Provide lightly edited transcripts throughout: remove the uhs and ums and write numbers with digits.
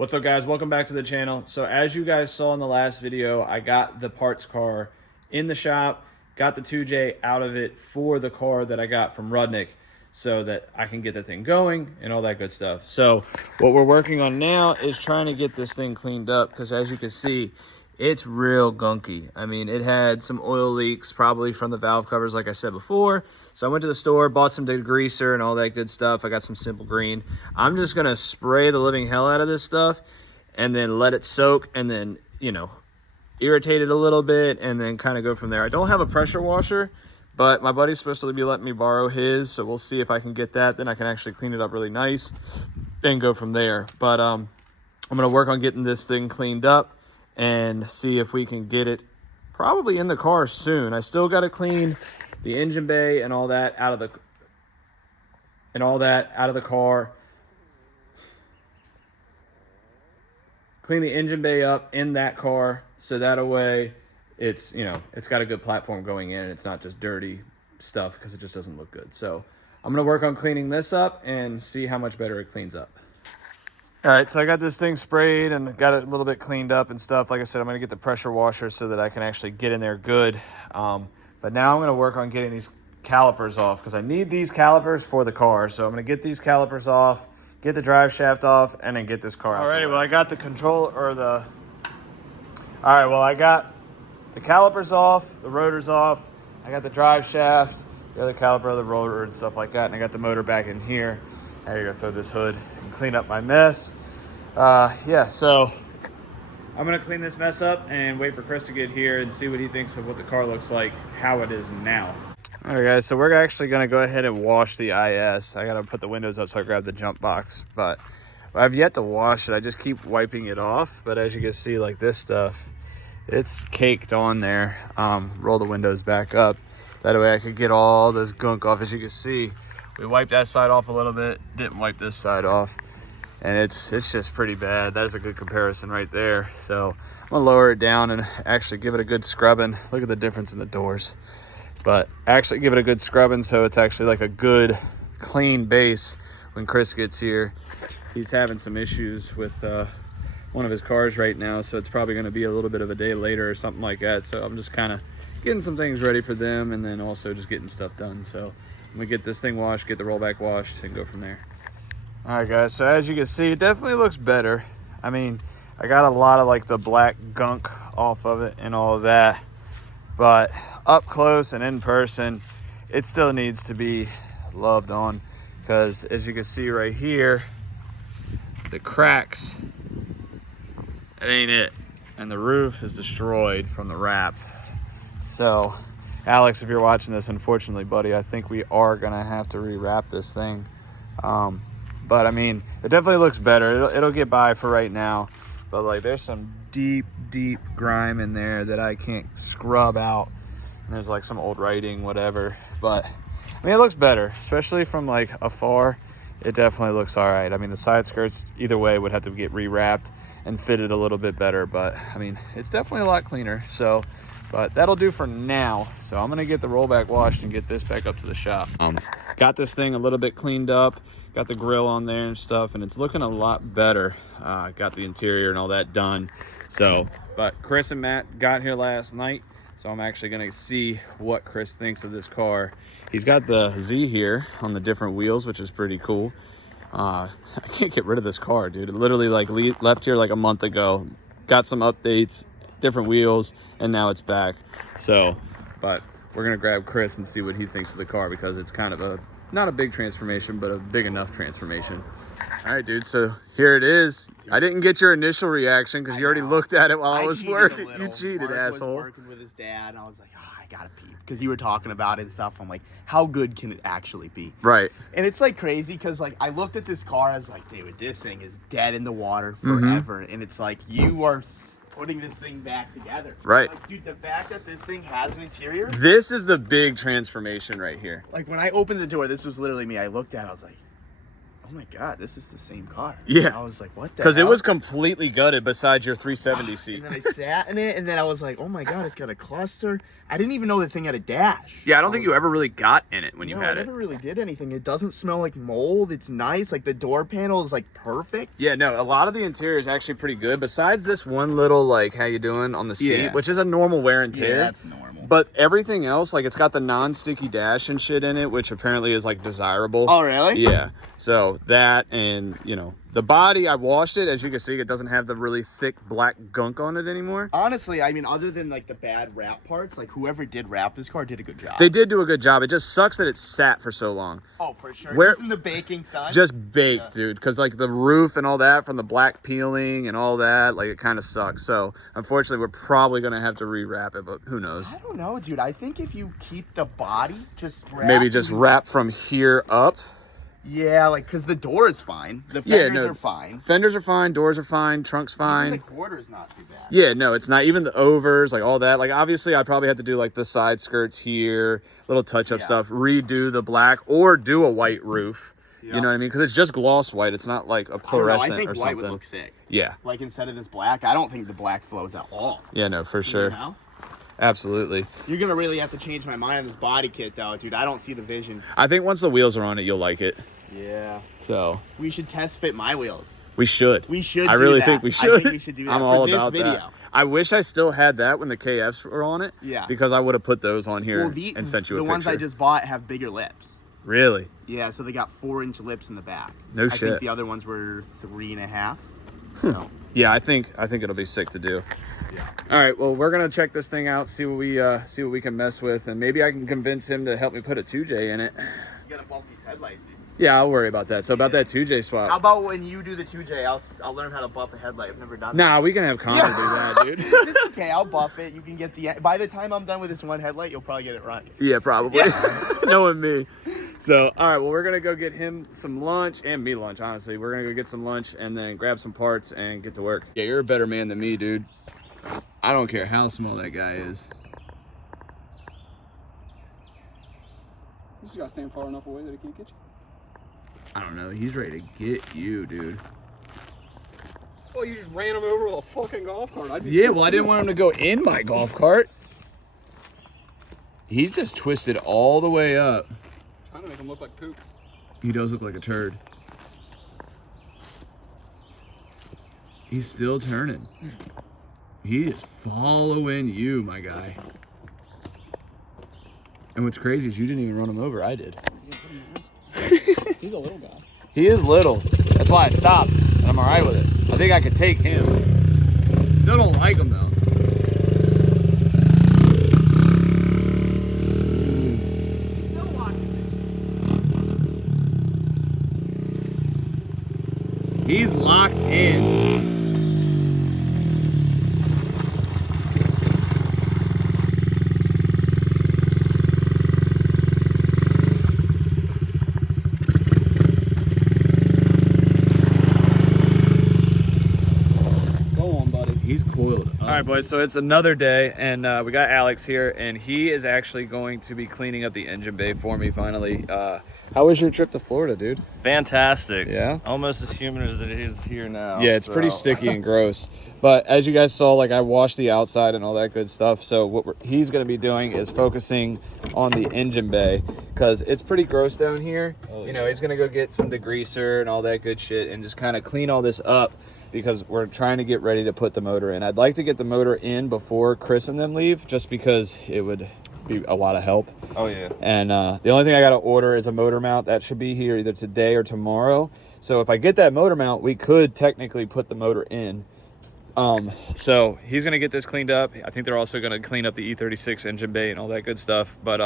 What's up, guys? Welcome back to the channel. So as you guys saw in the last video, I got the parts car in the shop, got the 2J out of it for the car that I got from Rudnick so that I can get the thing going and all that good stuff. So what we're working on now is trying to get this thing cleaned up because as you can see, it's real gunky. I mean, it had some oil leaks probably from the valve covers like I said before. So I went to the store, bought some degreaser and all that good stuff. I got some Simple Green. I'm just gonna spray the living hell out of this stuff and then let it soak and then, you know, irritate it a little bit and then kind of go from there. I don't have a pressure washer, but my buddy's supposed to be letting me borrow his. So we'll see if I can get that. Then I can actually clean it up really nice and go from there. But I'm gonna work on getting this thing cleaned up and see if we can get it probably in the car soon. I still got to clean the engine bay and all that out of the car. Clean the engine bay up in that car so that way it's, you know, it's got a good platform going in and it's not just dirty stuff because it just doesn't look good. So I'm going to work on cleaning this up and see how much better it cleans up. All right, so I got this thing sprayed and got it a little bit cleaned up and stuff. Like I said, I'm going to get the pressure washer so that I can actually get in there good. But now I'm going to work on getting these calipers off because I need these calipers for the car. So I'm going to get these calipers off, get the drive shaft off, and then get this car out. All right, well, I got the I got the calipers off, the rotors off. I got the drive shaft, the other caliper of the rotor and stuff like that. And I got the motor back in here. Now you're gonna throw this hood and clean up my mess. Yeah, so I'm gonna clean this mess up and wait for Chris to get here and see what he thinks of what the car looks like, how it is now. All right, guys, so we're actually gonna go ahead and wash the IS. I gotta put the windows up so I grab the jump box, but I've yet to wash it. I just keep wiping it off, but as you can see, like this stuff, it's caked on there. Roll the windows back up. That way I could get all this gunk off. As you can see, we wiped that side off a little bit, didn't wipe this side off, and it's just pretty bad. That is a good comparison right there. So I'm gonna lower it down and actually give it a good scrubbing. Look at the difference in the doors. But actually give it a good scrubbing so it's actually like a good clean base when Chris gets here. He's having some issues with one of his cars right now, so it's probably gonna be a little bit of a day later or something like that. So I'm just kind of getting some things ready for them and then also just getting stuff done. So I'm gonna get this thing washed, get the rollback washed, and go from there. All right, guys, so as you can see, it definitely looks better. I mean, I got a lot of like the black gunk off of it and all of that, but up close and in person, it still needs to be loved on because as you can see right here, the cracks, that ain't it. And the roof is destroyed from the wrap. So Alex, if you're watching this, unfortunately, buddy, I think we are gonna have to rewrap this thing. But I mean, it definitely looks better. It'll get by for right now. But like, there's some deep grime in there that I can't scrub out. And there's like some old writing, whatever. But I mean, it looks better, especially from like afar. It definitely looks all right. I mean, the side skirts either way would have to get rewrapped and fitted a little bit better. But I mean, it's definitely a lot cleaner. So. But that'll do for now. So I'm gonna get the rollback washed and get this back up to the shop. Got this thing a little bit cleaned up, got the grill on there and stuff, and it's looking a lot better. Got the interior and all that done. So, but Chris and Matt got here last night, so I'm actually gonna see what Chris thinks of this car. He's got the Z here on the different wheels, which is pretty cool. I can't get rid of this car, dude. It literally like left here like a month ago. Got some updates, different wheels, and now it's back. So, but we're gonna grab Chris and see what he thinks of the car because it's kind of not a big transformation, but a big enough transformation. All right, dude, so here it is. I didn't get your initial reaction because you already looked at it while I was working. You cheated, Mark asshole. was working with his dad, and I was like, oh, I gotta pee. Because you were talking about it and stuff. I'm like, how good can it actually be? Right. And it's like crazy because like I looked at this car, I was like, dude, this thing is dead in the water forever. And it's like, you are putting this thing back together. Right. Like, dude, the fact that this thing has an interior. This is the big transformation right here. Like when I opened the door, this was literally me. I looked at it, I was like, oh oh my God, this is the same car. Yeah. And I was like, what the Because it hell? was completely gutted besides your 370 seat. And then I sat in it, and then I was like, oh my God, it's got a cluster. I didn't even know the thing had a dash. Yeah, I don't think you ever really got in it when you No, had I it. never really did anything. It doesn't smell like mold. It's nice. Like the door panel is like perfect. Yeah, no, a lot of the interior is actually pretty good. Besides this one little, like, how you doing on the seat, Yeah. which is a normal wear and tear. Yeah, that's normal. But everything else, like, it's got the non-sticky dash and shit in it, which apparently is, like, desirable. Oh, really? Yeah. So that and, you know, the body, I washed it. As you can see, it doesn't have the really thick black gunk on it anymore. Honestly, I mean, other than like the bad wrap parts, like whoever did wrap this car did a good job. They did do a good job. It just sucks that it sat for so long. Oh, for sure. Where- Just in the baking sun. Just baked, dude. Because, like, the roof and all that from the black peeling and all that, like, it kind of sucks. So, unfortunately, we're probably going to have to rewrap it, but who knows? I don't know, dude. I think if you keep the body just wrapped, Maybe just wrap from here up. Yeah, like because the door is fine. The Yeah, fenders no. are fine. Fenders are fine, doors are fine, trunk's fine. Even the quarter's not too bad. Yeah, no, it's not. Even the overs, like all that. Like, obviously, I'd probably have to do, like, the side skirts here, little touch-up Yeah. stuff, redo the black, or do a white roof. Yeah. You know what I mean? Because it's just gloss white. It's not, like, a I don't know. fluorescent I think or white something. would look sick. Yeah. Like instead of this black, I don't think the black flows at all. Yeah, no, for sure. You know? Absolutely. You're gonna really have to change my mind on this body kit, though, dude. I don't see the vision. I think once the wheels are on it, you'll like it. Yeah. So, We should test fit my wheels. we should. We should. I do really that. think we I should. think we should do that I'm for all this about video. that. I wish I still had that when the KFs were on it. Yeah. Because I would have put those on here Well, and sent you a the picture. ones I just bought have bigger lips. Really? Yeah, so they got 4-inch lips in the back. No I shit. think the other ones were 3.5. So. Yeah, I think it'll be sick to do. Yeah. All right, well, we're gonna check this thing out, see what we can mess with, and maybe I can convince him to help me put a 2J in it. You gotta bump these headlights, dude. Yeah, I'll worry about that. So about that 2J swap. How about when you do the 2J, I'll learn how to buff a headlight. I've never done Nah, we can have Connor do that, dude. that. It's okay, I'll buff it. You can get by the time I'm done with this one headlight, you'll probably get it right. Yeah, probably. Knowing me. So, all right, well, we're going to go get him some lunch and me lunch, honestly. We're going to go get some lunch and then grab some parts and get to work. Yeah, you're a better man than me, dude. I don't care how small that guy is. You just gotta stand far enough away that he can't get you. I don't know. He's ready to get you, dude. Well, you just ran him over with a fucking golf cart. I'd be Yeah, pissed. well, I didn't want him to go in my golf cart. He just twisted all the way up. Trying to make him look like poop. He does look like a turd. He's still turning. He is following you, my guy. And what's crazy is you didn't even run him over. I did. He's a little guy. He is little. That's why I stopped. And I'm all right with it. I think I could take him. Still don't like him, though. He's locked in. Go on, buddy. He's coiled up. All right, boys, so it's another day, and we got Alex here, and he is actually going to be cleaning up the engine bay for me finally. How was your trip to Florida, dude? Fantastic. Yeah? Almost as humid as it is here now. Yeah, it's pretty so- sticky and gross. But as you guys saw, like, I washed the outside and all that good stuff. So what he's going to be doing is focusing on the engine bay because it's pretty gross down here. Oh, you know, he's going to go get some degreaser and all that good shit and just kind of clean all this up because we're trying to get ready to put the motor in. I'd like to get the motor in before Chris and them leave just because it would be a lot of help. Oh, yeah. And the only thing I got to order is a motor mount. That should be here either today or tomorrow. So if I get that motor mount, we could technically put the motor in. So he's going to get this cleaned up. I think they're also going to clean up the E36 engine bay and all that good stuff. But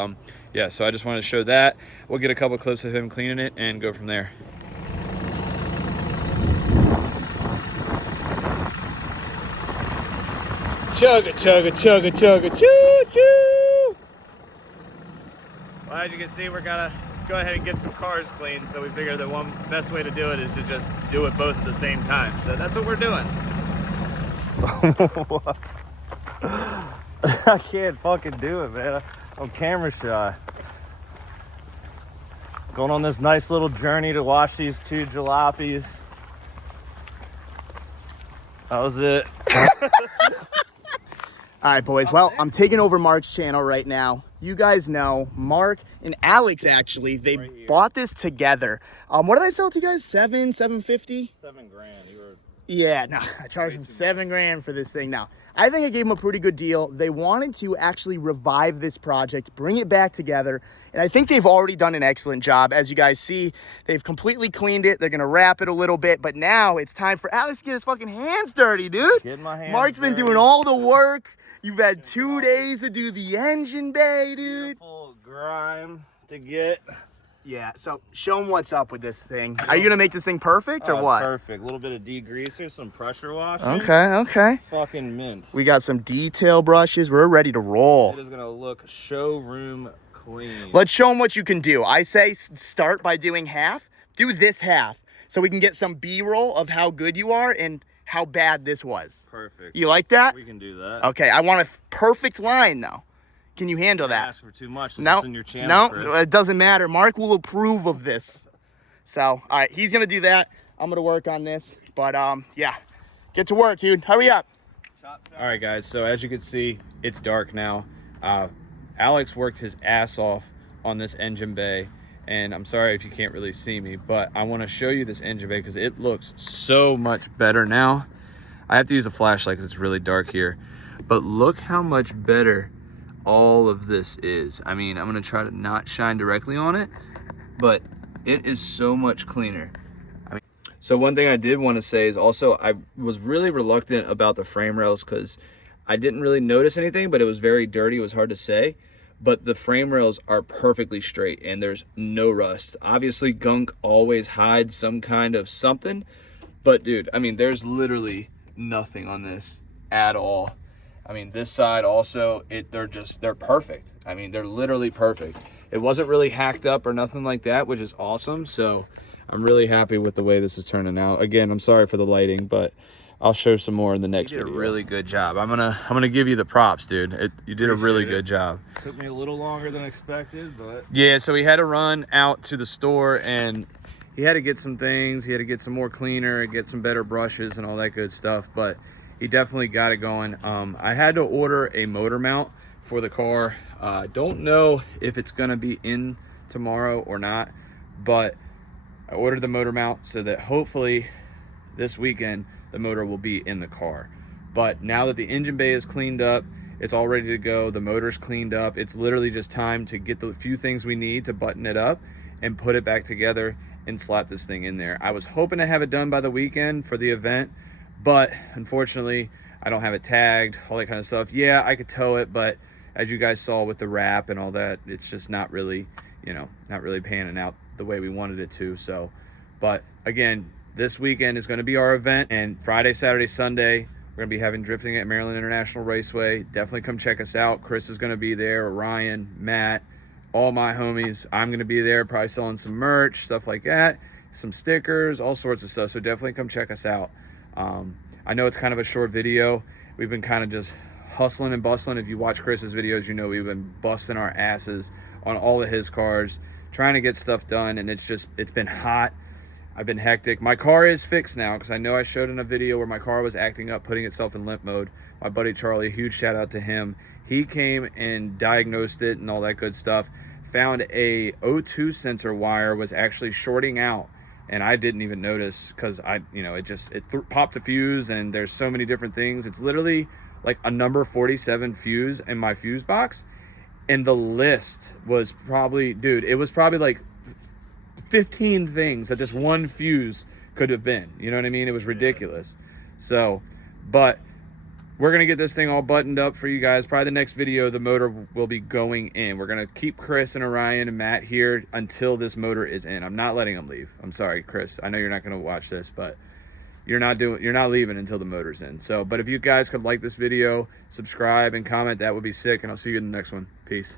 yeah, so I just wanted to show that. We'll get a couple clips of him cleaning it and go from there. Chugga, chugga, chugga, chugga, choo, choo. Well, as you can see, we're gonna go ahead and get some cars cleaned. So we figured the one best way to do it is to just do it both at the same time. So that's what we're doing. I can't fucking do it, man. I'm camera shy. Going on this nice little journey to watch these two jalopies. That was it. All right, boys. Well, I'm taking over Mark's channel right now. You guys know Mark and Alex, actually, they bought this together. What did I sell to you guys? $750? $7 grand. You were... Yeah, no, I charged them $7 grand for this thing. Now, I think I gave them a pretty good deal. They wanted to actually revive this project, bring it back together, and I think they've already done an excellent job. As you guys see, they've completely cleaned it. They're gonna wrap it a little bit, but now it's time for Alex to get his fucking hands dirty, dude. Getting my hands Mark's been doing all the work. You've had 2 days to do the engine bay, dude. Full grime to get. Yeah, so show them what's up with this thing. Are you gonna make this thing perfect or what? Perfect. A little bit of degreaser, some pressure washing. Okay. Fucking mint. We got some detail brushes. We're ready to roll. It is gonna look showroom clean. Let's show them what you can do. I say start by doing half. Do this half so we can get some B-roll of how good you are and how bad this was. Perfect. You like that? We can do that. Okay, I want a perfect line though. Can you handle that? Ask for too much. No, This is in your channel. no, it doesn't matter. Mark will approve of this. So, all right, he's gonna do that. I'm gonna work on this, but yeah, get to work, dude. Hurry up. All right, guys, so as you can see, it's dark now. Alex worked his ass off on this engine bay, and I'm sorry if you can't really see me, but I want to show you this engine bay because it looks so much better now. I have to use a flashlight because it's really dark here, but look how much better all of this is. I mean, I'm going to try to not shine directly on it, but it is so much cleaner. So one thing I did want to say is also I was really reluctant about the frame rails because I didn't really notice anything, but it was very dirty. It was hard to say, but the frame rails are perfectly straight and there's no rust. Obviously gunk always hides some kind of something, but dude, I mean, there's literally nothing on this at all. I mean, this side also, they're perfect. I mean, they're literally perfect. It wasn't really hacked up or nothing like that, which is awesome. So I'm really happy with the way this is turning out. Again, I'm sorry for the lighting, but I'll show some more in the next video. You did a really good job. I'm gonna give you the props, dude. You did a really good job. Took me a little longer than expected, but yeah. So he had to run out to the store and he had to get some things. He had to get some more cleaner, get some better brushes and all that good stuff. But he definitely got it going. I had to order a motor mount for the car. Don't know if it's gonna be in tomorrow or not, but I ordered the motor mount so that hopefully this weekend the motor will be in the car. But now that the engine bay is cleaned up, it's all ready to go, the motor's cleaned up, it's literally just time to get the few things we need to button it up and put it back together and slap this thing in there. I was hoping to have it done by the weekend for the event, but unfortunately I don't have it tagged, all that kind of stuff. Yeah, I could tow it, but as you guys saw with the wrap and all that, it's just not really, not really panning out the way we wanted it to. So, but again, this weekend is going to be our event, and Friday, Saturday, Sunday, we're going to be having drifting at Maryland International Raceway. Definitely come check us out. Chris is going to be there, Ryan, Matt, all my homies. I'm going to be there, probably selling some merch, stuff like that, some stickers, all sorts of stuff. So definitely come check us out. I know it's kind of a short video. We've been kind of just hustling and bustling. If you watch Chris's videos, you know we've been busting our asses on all of his cars, trying to get stuff done, and it's been hot. I've been hectic. My car is fixed now because I know I showed in a video where my car was acting up, putting itself in limp mode. My buddy Charlie, huge shout out to him. He came and diagnosed it and all that good stuff. Found a O2 sensor wire was actually shorting out, and I didn't even notice because it popped a fuse, and there's so many different things. It's literally like a number 47 fuse in my fuse box, and the list was probably, dude, it was probably like 15 things that this one fuse could have been. You know what I mean? It was ridiculous. So, but we're gonna get this thing all buttoned up for you guys. Probably the next video, the motor will be going in. We're gonna keep Chris and Orion and Matt here until this motor is in. I'm not letting them leave. I'm sorry, Chris. I know you're not gonna watch this, but you're not leaving until the motor's in. So, but if you guys could like this video, subscribe and comment, that would be sick. And I'll see you in the next one. Peace.